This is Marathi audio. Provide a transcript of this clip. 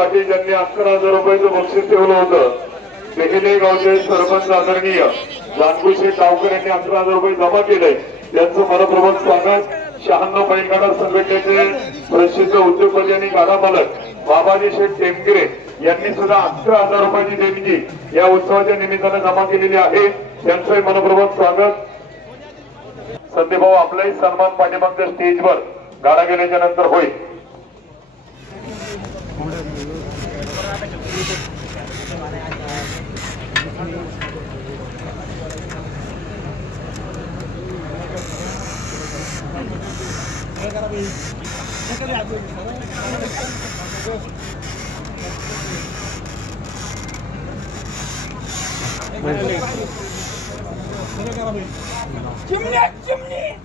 साठी ज्यांनी अकरा हजार रुपयाचं बक्षीस ठेवलं होतं. बेहेले गावचे सरपंच आदरणीय जानकुशे गावकर यांनी अकरा हजार रुपये जमा केले. त्यांचं मनपूर्वक स्वागत. शहाण्णव बैलगाडा संघटनेचे प्रसिद्ध उद्योगपती आणि गाडा मालक बाबाजी शेठ टेमगिरे यांनी सुद्धा अकरा हजार रुपयाची देणगी या उत्सवाच्या निमित्तानं जमा केलेली आहे. त्यांचंही मनपूर्वक स्वागत. संदीपभाऊ आपलाही सन्मान पाठीमागच्या स्टेजवर गाडा गेल्याच्यानंतर होईल. 김래 김래